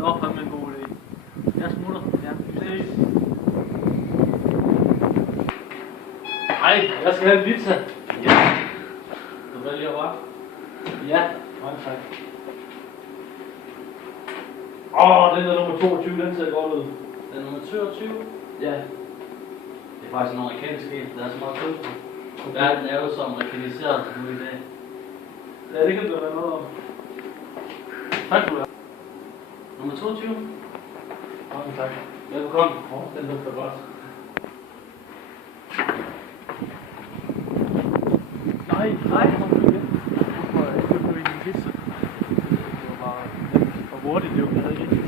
Det var fandme en god idé. Jeg smutter. Ja, vi ses. Hej, jeg skal have en pizza. Ja. Du vælger bare. Ja, mange tak. Den er nummer 22, den ser godt ud. Den nummer 22? Ja. Det er faktisk en amerikansk en, der er så meget kød på. Verden er jo så amerikaniseret nu i dag. Ja, det kan du være noget om. Tak for det. Nummer 22? Mange tak. Velkommen. Den lugter godt. Nej. Hvorfor købte du ikke en pizza? Det var bare nemt og hurtigt, jo. Jeg havde ikke